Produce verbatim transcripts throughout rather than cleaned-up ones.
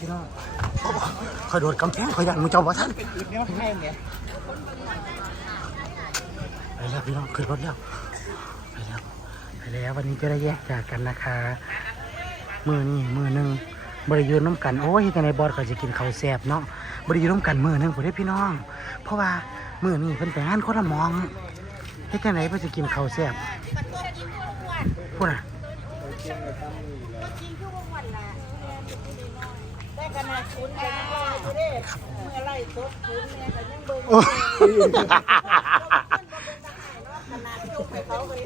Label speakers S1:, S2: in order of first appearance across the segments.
S1: พี่น้องคอยโดดกำแพงคอยยันมึงเจ้าบ่ท่านไปแล้วพี่น้องขึ้นรถแล้วไปแล้วไปแล้ววันนี้จะได้แยกจากกันนะคะมือนี่มือหนึ่งบริยูน้ำกันโอ้ยในบอสก็จะกินข้าวแซ่บเนาะบริยูน้ำกันมือหนึ่งผมได้พี่น้องเพราะว่ามือนี่เป็นแต่งานคนละมองให้แค่ไหนเพื่อจะกินข้าวแซ่บพูดอะ
S2: ได้ขนาดคุณแม่เด้เมื่อไรตดคุณแม่ก็ยังเบิ่งขนาดจุกไปเขาก็เลย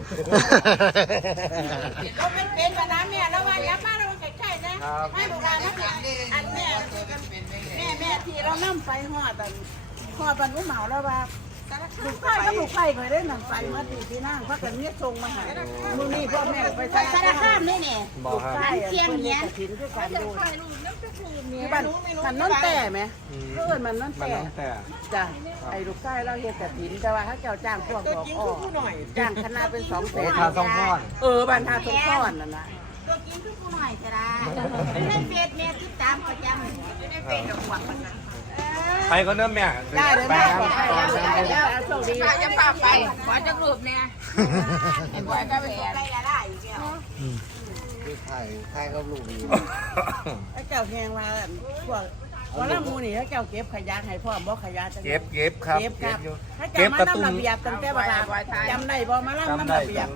S2: เขาเป็นเป็นขนาดแม่แล้วว่ายับมาแล้วมันใกล้ๆนะให้บุกการนะอันแม่แม่แม่ที่เรานั่งไฟหอดอันหอดบรรลุเหมาแล้วว่าลูกไฟก็ลูกไฟเคยได้หนังไฟมาตีที่นั่งเพราะกันเนี้ยทรงมาหามือนี่พ่อแม่ไปใส่สารข้ามนี่เนี่ยลูกไฟเทียมเนี้ยถิ่นด้วยกันดูที่บ้านมันนั่นแต่ไหมเพื่อนมันนั่นแต่จ้ะไอ้ลูกไฟเราเรียกแต่ถิ่นแต่ว่าถ้าเจ้าจ้างพวกดอกอ้อจ้างคณะเป็นสองแสนเออบ้านทาสองก้อนนั่นนะตัวกินคือผู้หน่อยจะได้ในเฟซแม่ติดตามประจำในเฟซดอกหวังมันนะ
S3: ไปก็เริ่มแม่
S2: ได้เลยแม่ไปแล้วโชคดี
S4: จะพาไปขอจังรูปเนี่ยไอ้บอยก็ไปแอบได้ละได้อยู่แล้ว
S3: คือถ่ายถ่ายกับลูกนี่
S2: ไอ้เจ้าแหงมาพวกวันละมูนี่ถ้าเจ้าเก็บขยะให้พ่อบ่ขยะจะ
S3: เก็บเก็บครับ
S2: เก็บครับถ้าเจ้ามานั่งระเบียบตั้งแต่เวลาจำได้บ่มานั่งนั่งระเบียบ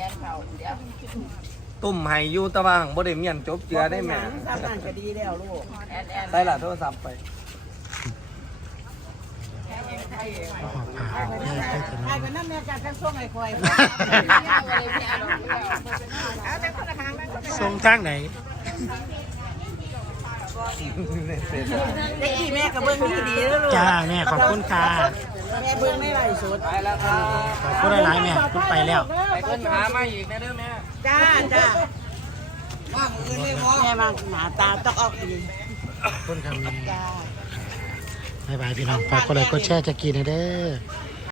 S3: ตุ่มไห้อยู่ตะวังบ่ได้เมียนจบเจือได้แม่
S2: ทำงานก็ดีแล้วลูก
S3: ใส่ละโทรศัพท์ไป
S2: ไอ้คนนั้นแม่การทั้งช่วงไอ้คอย
S1: ส่งทางไหน
S2: เด็กที่แม่กับเบิ้งนี่ดีแล้วลูก
S1: จ้าแม่ขอบคุณค่ะ
S2: แม่เบิ้งไม่ไรสุด
S3: ไปแล้วครับ
S1: ขอบคุณหลายๆแม่คุณไปแล้ว
S3: ไปเพิ่นหามาอีกนะเด้อแม่
S2: จ้าจ้าว่ามือนี่แม่มาหนาตาต้องออกดี
S1: ขอบคุณครับแม่บายบายพี่น้องฝากกดไลค์กดแชร์จะกินนะเด้อ